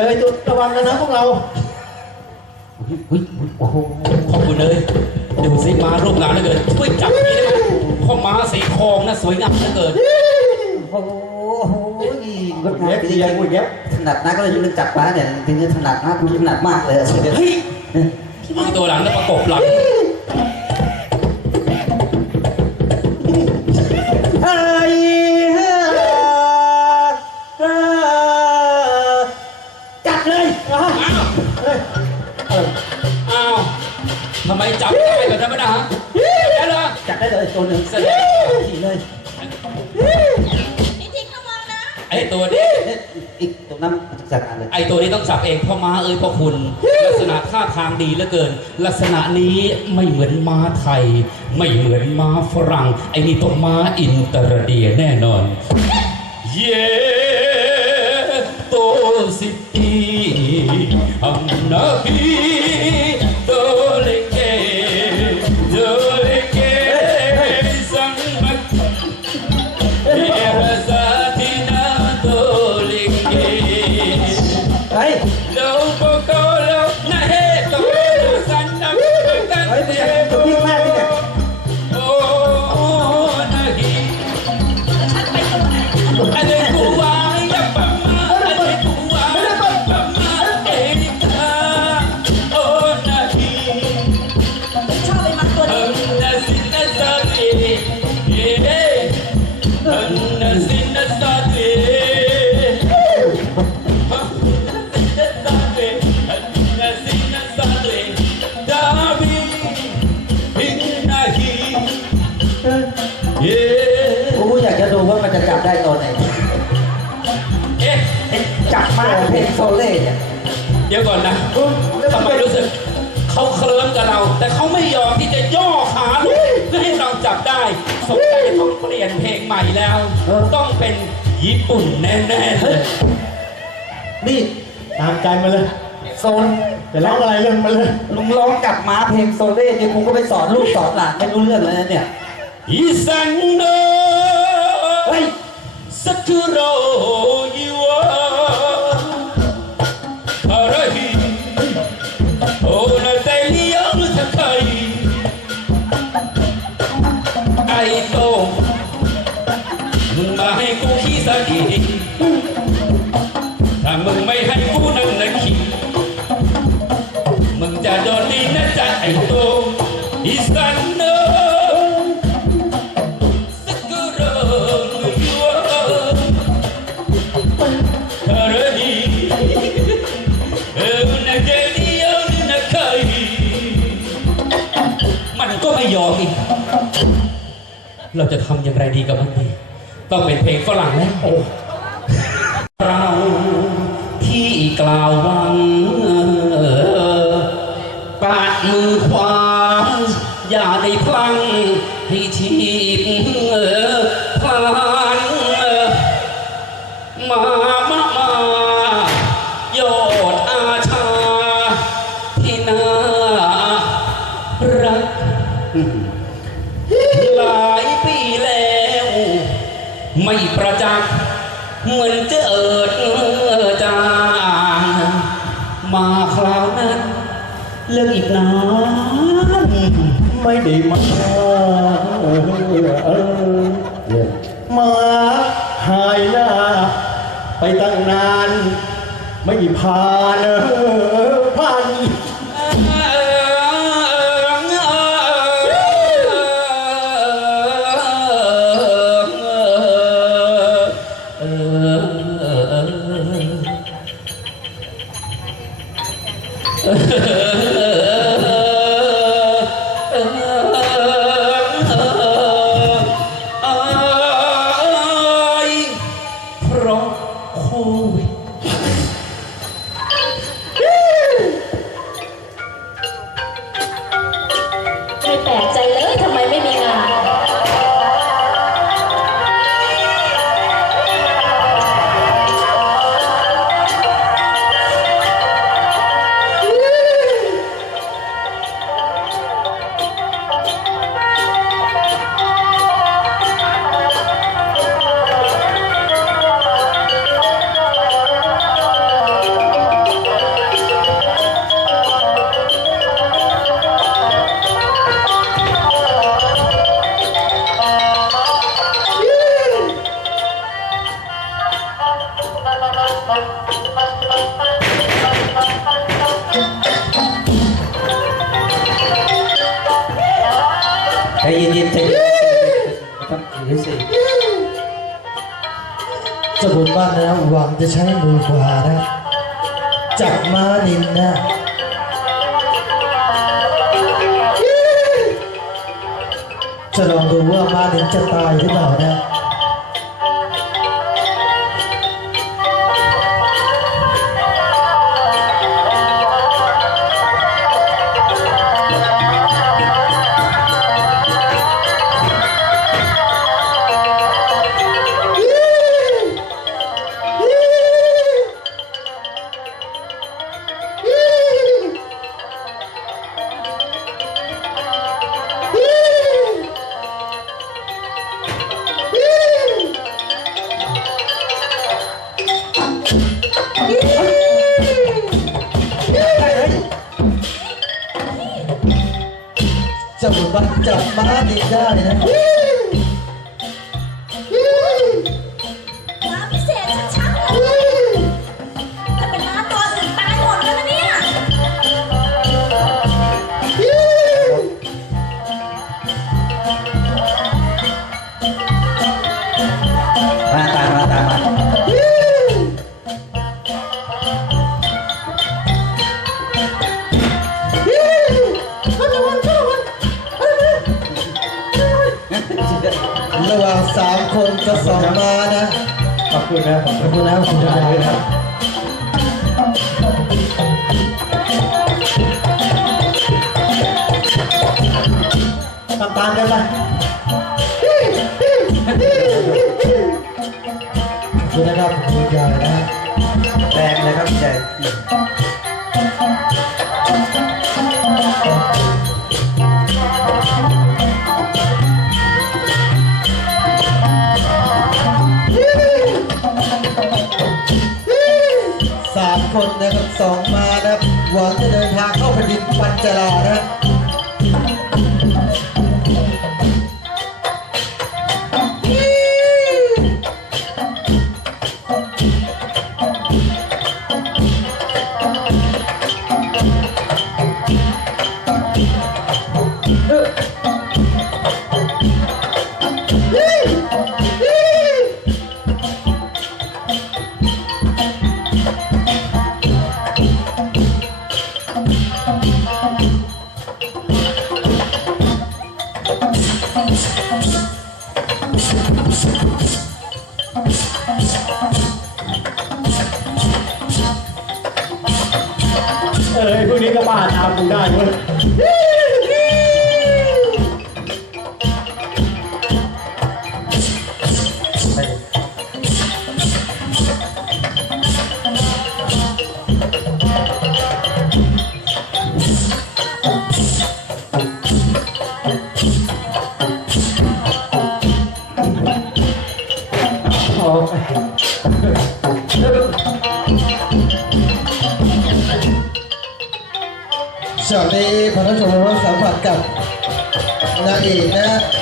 อไอ้ตัวระวังกันนะพวกเรา อุ๊ยอุ๊ยโอ้โหขอบคุณเลยดูสิมาร่วมงานเหลือเกินช่วยจับนี้ได้ไหมเพ่อม้าสีทองนะสวยงามเหลือเกินโอ้โหงดงามเย็บจเสีริยงงกูเย็บๆถนัดนักก็เลยยืนจับป้าเนี่ยจริงๆถนัดมากคุณถนัดมากเลยอะเดี๋ยวเฮ้ยมีตัวหลังแล้วประกบหลัง ทำไมจับได้แบบธรรมดาแล้วเหรอจัดได้เลยตัวหนึ่งแสดงขี่เลยพี่ทิ้งระวังนะไอ้ตัวนี้เอ๊ะอีกตรงนั้นจัดการเลยไอ้ตัวนี้ต้องจับเองพ่อม้าเอ้ยพ่อคุณ ลักษณะท่าทางดีเหลือเกิน ลักษณะนี้ไม่เหมือนม้าไทย ไม่เหมือนม้าฝรั่ง ไอ้นี่ต้องม้าอินเตอร์เดียแน่นอน เย่โตสิตีอัมนาบี มาเพลงโซเล่เนี่ยเดี๋ยวก่อนนะทำไมรู้สึกเขาเคลิ้มกับเรา แต่เขาไม่ยอมที่จะย่อขาลงเพื่อให้เราจับได้สงสัยจะต้องเปลี่ยนเพลงใหม่แล้ว ต้องเป็นญี่ปุ่นแน่ๆเลยนี่ตามใจมาเลยโซนจะร้องอะไรเรื่องมาเลยลุงร้องจับม้าเพลงโซเล่เนี่ยกูก็ไปสอนลูกสอนหลานไม่รู้เรื่องเลยนะเนี่ยอีสันโนเฮ้ยสักุโร มันก็ไม่ยอมอีก เราจะทำอย่างไรดีกับมันดี ต้องเป็นเพลงฝรั่งแล้ว ให้ชีพพลานมามามาโยดอาชาที่น่ารักหลายปีแล้ว ไม่ประจักษ์เหมือนเจอจางมาคราวนั้นเรื่องอีกนาน ไม่ได้มาเออเออมาหายหน้า ไปตั้งนาน ไม่ผ่านเออผ่านเพร ไม่ต้องถือสิเจ้าบนบ้านนะหวังจะใช้มือขวานะจับม้านินนะจะลองดูว่าม้านินจะตายหรือเปล่านะ เจ้าบุญบ้านจับบ้านดีได้นะ ระหว่างสามคนกับสองมานะ ขอบคุณนะขอบคุณนะขอบคุณนะตามตามกันไปขอบคุณนะครับขอบคุณยายนะแรงเลยครับใหญ่สาม คนนะครับสองมานะครับหวังจะเดินทางเข้าแผ่นดินปัญจลานะเอ ได้เว้ย จา